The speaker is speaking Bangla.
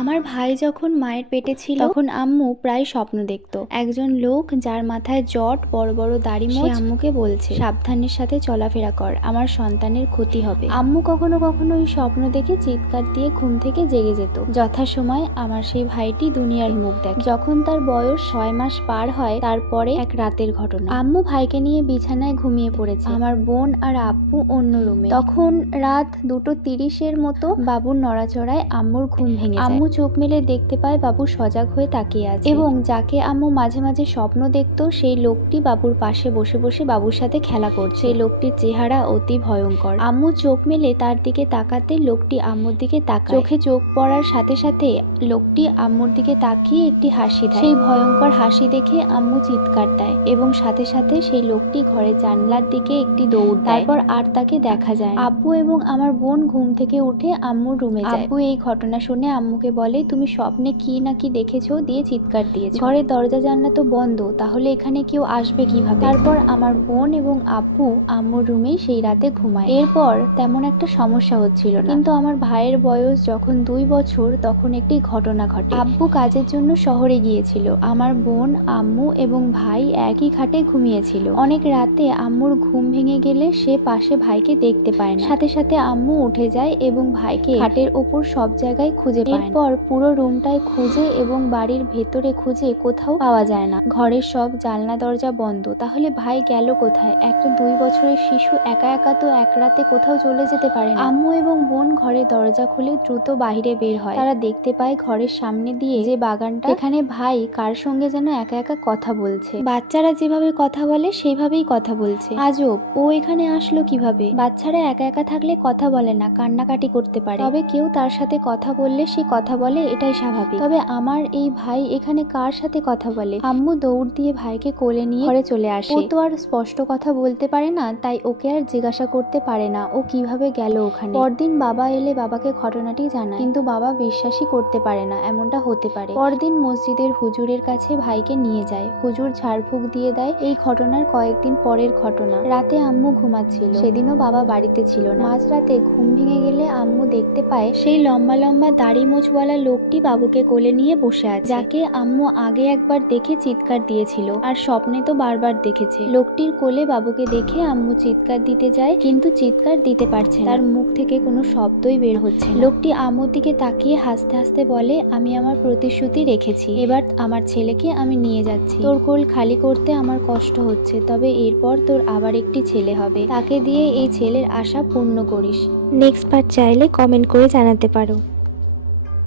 আমার ভাই যখন মায়ের পেটে ছিল তখন আম্মু প্রায় স্বপ্ন দেখতো একজন লোক যার মাথায় জট বড় বড় দাড়ি মোছ আম্মুকে বলছে সাবধানের সাথে চলাফেরা কর, আমার সন্তানের ক্ষতি হবে। আম্মু কখনো কখনো ওই স্বপ্ন দেখে চিৎকার দিয়ে ঘুম থেকে জেগে যেত। যথাসময় আমার সেই ভাইটি দুনিয়ার মুখ দেখে। যখন তার বয়স 6 মাস পার হয় তারপরে এক রাতের ঘটনা। আম্মু ভাইকে নিয়ে বিছানায় ঘুমিয়ে পড়েছে, আমার বোন আর আব্বু অন্য রুমে। তখন রাত 2:30 মতো বাবুর নড়াচড়ায় আম্মুর ঘুম ভেঙে যায়। আম্মু চোখ মেলে দেখতে পায় বাবু সজাগ হয়ে তাকিয়ে আছে এবং যাকে আম্মু মাঝে মাঝে স্বপ্ন দেখতো সেই লোকটি বাবুর পাশে বসে বসে বাবুর সাথে খেলা করছে। সেই লোকটির চেহারা অতি ভয়ঙ্কর। আম্মু চোখ মেলে তার দিকে তাকাতে লোকটি আম্মুর দিকে তাকায়। চোখে চোখ পড়ার সাথে সাথে লোকটি আম্মুর দিকে তাকিয়ে একটি হাসি দেয়। সেই ভয়ঙ্কর হাসি দেখে আম্মু চিৎকার দেয় এবং সাথে সাথে সেই লোকটি ঘরের জানলার দিকে একটি দৌড় দেয়। তারপর আর তাকে দেখা যায়। আব্বু এবং আমার বোন ঘুম থেকে উঠে আম্মুর রুমে যায়। আব্বু এই ঘটনা শুনে আম্মুকে বলে, তুমি স্বপ্নে কি না কি দেখেছো দিয়ে চিৎকার দিয়েছো, ঘরের দরজা জানলা তো বন্ধ, তাহলে এখানে কেউ আসবে কিভাবে? তারপর আমার বোন এবং আব্বু আম্মুর রুমেই সেই রাতে ঘুমায়। এরপর তেমন একটা সমস্যা হচ্ছিল না, কিন্তু আমার ভাইয়ের বয়স যখন 2 বছর তখন একটি ঘটনা ঘটে। আব্বু কাজের জন্য শহরে গিয়েছিল, আমার বোন, আম্মু এবং ভাই একই খাটে ঘুমিয়েছিল। অনেক রাতে আম্মুর ঘুম ভেঙে গেলে সে পাশে ভাইকে দেখতে পায় না। সাথে সাথে আম্মু উঠে যায় এবং ভাইকে খাটের ওপর সব জায়গায় খুঁজে পায়। এরপর পুরো রুমটায় খুঁজে এবং বাড়ির ভেতরে খুঁজে কোথাও পাওয়া যায় না। ঘরের সব জানলা দরজা বন্ধ। তাহলে ভাই গেল কোথায়? একটা 2 বছরের শিশু একা একা তো এক রাতে কোথাও চলে যেতে পারে না। আম্মু এবং বোন ঘরের দরজা খুলে দ্রুত বাইরে বের হয়। তারা দেখতে পায় ঘরের সামনে দিয়ে যে বাগানটা, এখানে ভাই কার সঙ্গে যেন একা একা কথা বলছে। বাচ্চারা যেভাবে কথা বলে সেইভাবেই কথা বলছে। আজব, ও এখানে আসলো কিভাবে? বাচ্চারা একা একা থাকলে কথা বলে না, কান্নাকাটি করতে পারে। তবে কেউ তার সাথে কথা বললে সে কথা বলে, এটাই স্বাভাবিক। তবে আমার এই ভাই এখানে কার সাথে কথা বলে? আম্মু দৌড় দিয়ে ভাইকে কোলে নিয়ে ঘরে চলে আসে। ও তো আর স্পষ্ট কথা বলতে পারে না, তাই ওকে আর জিজ্ঞাসা করতে পারে না ও কিভাবে গেল ওখানে। পরদিন বাবা এলে বাবাকে ঘটনাটি জানায়, কিন্তু বাবা বিশ্বাসই করতে পারে না এমনটা হতে পারে। পরদিন মসজিদের হুজুরের কাছে ভাইকে নিয়ে যায়। হুজুর ঝাড়ফুঁক দিয়ে দেয়। এই ঘটনার কয়েকদিন পরের ঘটনা। রাতে আম্মু ঘুমাচ্ছিল, সেদিনও বাবা বাড়িতে ছিল না। মাঝরাতে ঘুম ভেঙে গেলে আম্মু দেখতে পায় সেই লম্বা লম্বা দাড়ি মোছওয়ালা লোকটি বাবুকে কোলে নিয়ে বসে আছে, যাকে আম্মু আগে একবার দেখে চিৎকার দিয়েছিল আর স্বপ্নে তো বারবার দেখেছে। লোকটির কোলে বাবুকে দেখে আম্মু চিৎকার দিতে যায়, কিন্তু চিৎকার দিতে পারছে না, তার মুখ থেকে কোনো শব্দই বের হচ্ছে না। লোকটি আম্মুর দিকে তাকিয়ে হাসতে হাসতে বলে, আমি আমার প্রতিশ্রুতি রেখেছি, এবার আমার ছেলেকে আমি নিয়ে যাচ্ছি। তোর কোল খালি করতে আমার কষ্ট হচ্ছে, তবে এরপর তোর আবার একটি ছেলে হবে, তাকে দিয়ে এই ছেলের আশা পূর্ণ করিস। নেক্সট পার্ট চাইলে কমেন্ট করে জানাতে পারো।